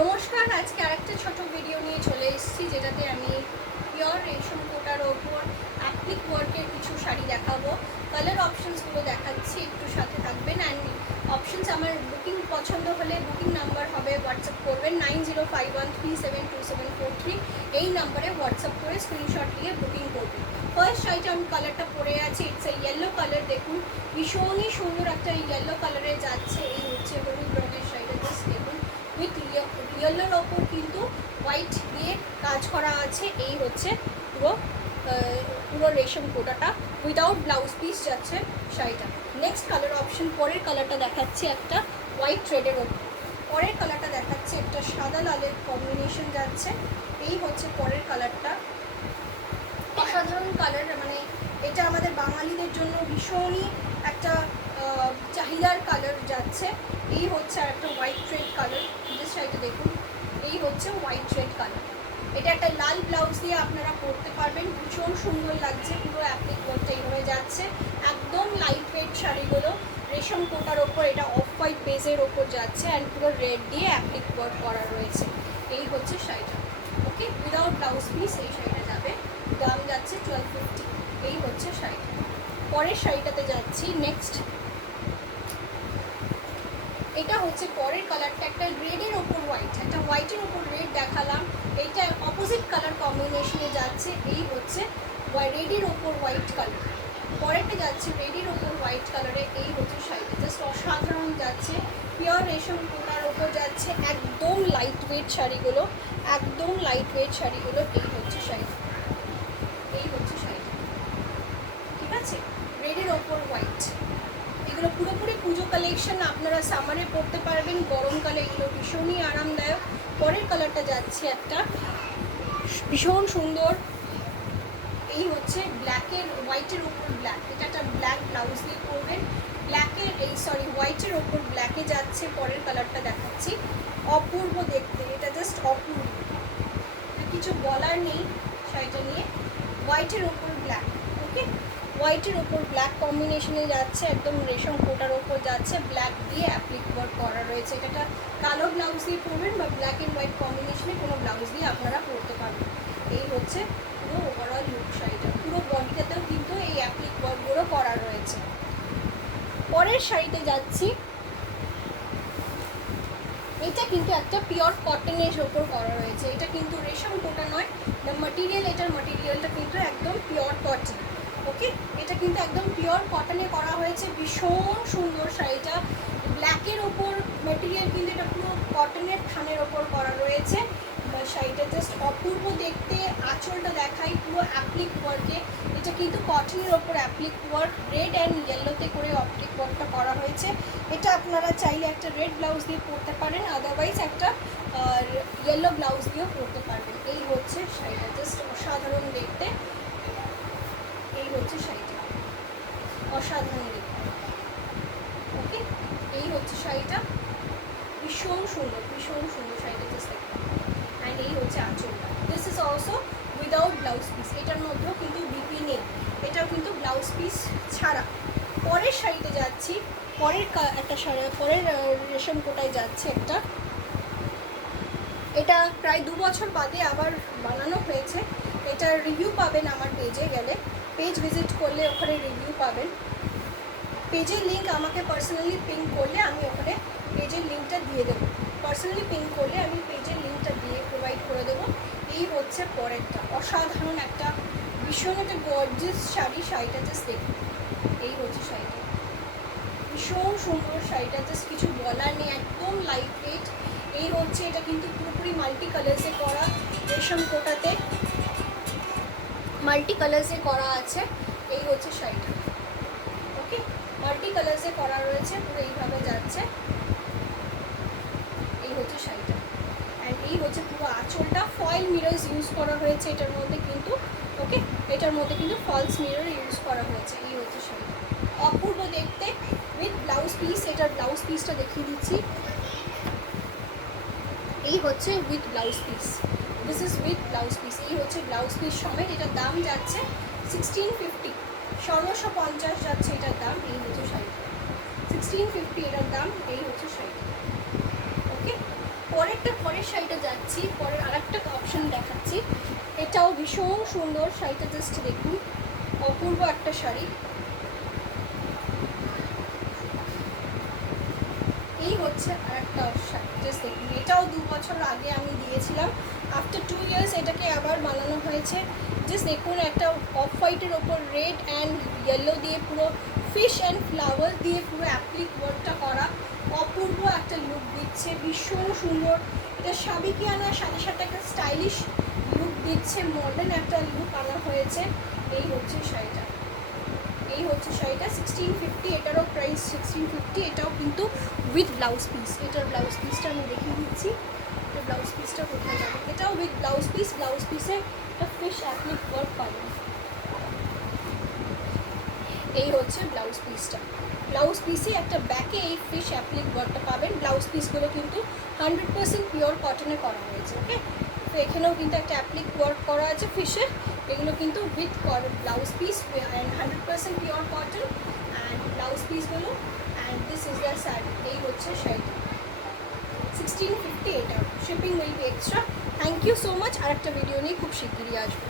নমস্কার, আজকে আরেকটা ছোট ভিডিও নিয়ে চলে এসেছি যেটাতে আমি পিওর রেশম কোটার ওপর অ্যাপ্লিক ওয়ার্কের কিছু শাড়ি দেখাবো। কালার অপশনসগুলো দেখাচ্ছি, একটু সাথে থাকবেন। অ্যান্ড অপশনস আমার বুকিং পছন্দ হলে বুকিং নাম্বার হবে, হোয়াটসঅ্যাপ করবেন 9051372743। এই নাম্বারে হোয়াটসঅ্যাপ করে স্ক্রিনশট দিয়ে বুকিং করবেন। ফার্স্ট শাড়িটা আমি কালারটা পরে আছি, ইটস এ ইয়েলো কালার। দেখুন ভীষণই সুন্দর একটা ইয়েলো কালারে যাচ্ছে। এই হচ্ছে হলুদ রঙের শাড়িটা, জাস্ট দেখুন উইথ ইয়েলোর ওপর কিন্তু হোয়াইট দিয়ে কাজ করা আছে। এই হচ্ছে পুরো রেশম কোটাটা উইদাউট ব্লাউজ পিস যাচ্ছে শাড়িটা। নেক্সট কালার অপশন, পরের কালারটা দেখাচ্ছি একটা হোয়াইট থ্রেডের ওপর। পরের কালারটা দেখাচ্ছি একটা সাদা লালের কম্বিনেশন যাচ্ছে। এই হচ্ছে পরের কালারটা, অসাধারণ কালার। মানে এটা আমাদের বাঙালিদের জন্য ভীষণই একটা চাহিদার কালার যাচ্ছে। এই হচ্ছে আর একটা হোয়াইট থ্রেড কালার, যে শাড়িটা দেখুন এই হচ্ছে হোয়াইট থ্রেড কালার। এটা একটা লাল ব্লাউজ দিয়ে আপনারা পরতে পারবেন, ভীষণ সুন্দর লাগছে। পুরো অ্যাপ্লিক ওয়ার্কটা এইভাবে যাচ্ছে, একদম লাইট ওয়েট শাড়িগুলো রেশম কোটার ওপর। এটা অফ হোয়াইট বেজের ওপর যাচ্ছে অ্যান্ড পুরো রেড দিয়ে অ্যাপ্লিক ওয়ার্ক করা রয়েছে। এই হচ্ছে শাড়িটা, ওকে, উইদাউট ব্লাউজ পিস এই শাড়িটা যাবে। দাম যাচ্ছে 1250। এই হচ্ছে শাড়িটা। পরের শাড়িটাতে যাচ্ছি। নেক্সট এটা হচ্ছে পরের কালারটা, একটা রেডের ওপর হোয়াইট, একটা হোয়াইটের ওপর রেড দেখালাম। এইটা অপোজিট কালার কম্বিনেশনে যাচ্ছে। এই হচ্ছে রেডের ওপর হোয়াইট কালার। পরেরটা যাচ্ছে রেডের ওপর হোয়াইট কালারে। এই হচ্ছে শাড়িটা, জাস্ট অসাধারণ যাচ্ছে। পিওর রেশম কোটার ওপর যাচ্ছে, একদম লাইট ওয়েট শাড়িগুলো, একদম লাইট ওয়েট শাড়িগুলো। এই হচ্ছে শাড়িটা, এই হচ্ছে শাড়িটা, ঠিক আছে, রেডের ওপর হোয়াইট। এগুলো পুরোপুরি পুজো কালেকশন, আপনারা সামারে পরতে পারবেন, গরমকালে এগুলো ভীষণই আরামদায়ক। পরের কালারটা যাচ্ছে একটা ভীষণ সুন্দর, এই হচ্ছে ব্ল্যাকের হোয়াইটের ওপর ব্ল্যাক। এটা একটা ব্ল্যাক ব্লাউজ দিয়ে পরবেন, ব্ল্যাকের হোয়াইটের ওপর ব্ল্যাকে যাচ্ছে। পরের কালারটা দেখাচ্ছি, অপূর্ব দেখতে, এটা জাস্ট অপূর্ব, কিছু বলার নেই শাড়িটা নিয়ে। হোয়াইটের ওপর ব্ল্যাক, ওকে, হোয়াইটের ওপর ব্ল্যাক কম্বিনেশনে যাচ্ছে, একদম রেশম কোটার ওপর যাচ্ছে, ব্ল্যাক দিয়ে অ্যাপ্লিক ওয়ার্ক করা রয়েছে। এটা কালো ব্লাউজ দিয়ে পরবেন বা ব্ল্যাক অ্যান্ড হোয়াইট কম্বিনেশনে কোনো ব্লাউজ দিয়ে আপনারা পরতে পারবেন। এই হচ্ছে পুরো ওভারঅল লুক শাড়িটা। পুরো বডিটাতেও কিন্তু এই অ্যাপ্লিক ওয়ার্কগুলো করা রয়েছে। পরের শাড়িতে যাচ্ছি, এটা কিন্তু একটা পিওর কটনের ওপর করা রয়েছে। এটা কিন্তু রেশম কোটা নয়, মাটিরিয়াল, এটার মাটিরিয়ালটা কিন্তু একদম পিওর কটন, ওকে। এটা কিন্তু একদম পিওর কটনে করা হয়েছে, ভীষণ সুন্দর শাড়িটা। ব্ল্যাকের ওপর ম্যাটেরিয়াল, কিন্তু এটা পুরো কটনের থানের ওপর করা রয়েছে। শাড়িটা জাস্ট অপূর্ব দেখতে। আঁচলটা দেখাই, পুরো অ্যাপ্লিক ওয়ার্কে। এটা কিন্তু কটনের ওপর অ্যাপ্লিক ওয়ার্ক, রেড অ্যান্ড ইয়েলোতে করে অ্যাপ্লিক ওয়ার্কটা করা হয়েছে। এটা আপনারা চাইলে একটা রেড ব্লাউজ দিয়ে পরতে পারেন, আদারওয়াইজ একটা ইয়েলো ব্লাউজ দিয়েও পরতে পারবেন। এই হচ্ছে শাড়িটা, জাস্ট অসাধারণ দেখতে। এই হচ্ছে শাড়িটা, অসাধারণ দেখতে, ওকে। এই হচ্ছে শাড়িটা, ভীষণ সুন্দর, ভীষণ সুন্দর শাড়িটা, জাস্ট দেখতে। অ্যান্ড এই হচ্ছে আঁচলটা, this is also without blouse piece. এটার মধ্যেও কিন্তু বিপি নেই, এটাও কিন্তু ব্লাউজ পিস ছাড়া। পরের শাড়িতে যাচ্ছি, পরের একটা শাড়ি, পরের রেশম কোটায় যাচ্ছে একটা। এটা প্রায় 2 বছর বাদে আবার বানানো হয়েছে। এটার রিভিউ পাবেন আমার পেজে গেলে, পেজ ভিজিট করলে ওখানে রিভিউ পাবেন। পেজের লিঙ্ক আমাকে পার্সোনালি পিং করলে আমি ওখানে পেজের লিঙ্কটা দিয়ে দেবো। পার্সোনালি পিং করলে আমি পেজের লিঙ্কটা দিয়ে প্রোভাইড করে দেবো। এই হচ্ছে পরেরটা, অসাধারণ একটা ভীষণ একটা গর্জিয়াস শাড়ি। শাড়িটা জাস্ট দেখুন, এই হচ্ছে শাড়িটা, ভীষণ সুন্দর শাড়িটা, জাস্ট কিছু বলার নেই, একদম লাইট ওয়েট। এই হচ্ছে, এটা কিন্তু পুরোপুরি মাল্টি কালার্সে করা, রেশম কোটাতে মাল্টি কালার্সে করা আছে। এই হচ্ছে শাড়িটা, ওকে, মাল্টি কালার্সে করা রয়েছে, পুরো এইভাবে যাচ্ছে। এই হচ্ছে শাড়িটা, অ্যান্ড এই হচ্ছে পুরো আঁচলটা। ফয়েল মিরর্স ইউজ করা হয়েছে এটার মধ্যে কিন্তু, ওকে, এটার মধ্যে কিন্তু ফলস মিরর ইউজ করা হয়েছে। এই হচ্ছে শাড়িটা, অপূর্ব দেখতে উইথ ব্লাউজ পিস। এটার ব্লাউজ পিসটা দেখিয়ে দিচ্ছি, এই হচ্ছে with blouse piece, this is with blouse piece. এই হচ্ছে ব্লাউজ পিস সমেত। এটার দাম যাচ্ছে 1650, 1650 যাচ্ছে এটার দাম। এই হচ্ছে শাড়িটা, 1650 এটার দাম। এই হচ্ছে শাড়িটা, ওকে। পরের আরেকটা পরের শাড়িটা যাচ্ছি, পরের আরেকটা অপশন দেখাচ্ছি। এটাও ভীষণ সুন্দর শাড়িটা, জাস্ট দেখুন, অপূর্ব একটা শাড়ি। এই হচ্ছে আরেকটা শাড়ি, জাস্ট দেখুন, এটাও 2 বছর আগে আমি দিয়েছিলাম। আফটার 2 ইয়ার্স এটাকে আবার বানানো হয়েছে। জাস্ট দেখুন, একটা অফ হোয়াইটের ওপর রেড অ্যান্ড ইয়েলো দিয়ে পুরো ফিশ অ্যান্ড ফ্লাওয়ার দিয়ে পুরো অ্যাপ্লিক ওয়ার্কটা করা, অপূর্ব একটা লুক দিচ্ছে, ভীষণ সুন্দর। এটা সাবেকি আনার সাথে সাথে একটা স্টাইলিশ লুক দিচ্ছে, মডার্ন একটা লুক আনা হয়েছে। এই হচ্ছে শাড়িটা, এই হচ্ছে শাড়িটা 1650, এটারও প্রাইস 1650। এটাও কিন্তু উইথ ব্লাউজ পিস। এটার ব্লাউজ পিসটা আমি দেখিয়ে দিচ্ছি, এটা ব্লাউজ পিসটা কোথায় যাবে। এটাও উইথ ব্লাউজ পিস, ব্লাউজ পিসে একটা ফিশ অ্যাপ্লিক ওয়ার্ক পাবেন। এই হচ্ছে ব্লাউজ পিসটা, ব্লাউজ পিসে একটা ব্যাকে এই ফিশ অ্যাপ্লিক ওয়ার্কটা পাবেন। ব্লাউজ পিসগুলো কিন্তু 100% পিওর কটনে করা হয়েছে। ওকে, তো এখানেও কিন্তু একটা অ্যাপ্লিক ওয়ার্ক করা আছে ফিশের। এগুলো কিন্তু with blouse piece and 100% pure cotton and blouse পিসগুলো। And this is the sari, এই হচ্ছে শাড়িটা 1650। এটা shipping will be extra. Thank you so much. আর একটা ভিডিও নিয়ে খুব শিগগিরই আসবে।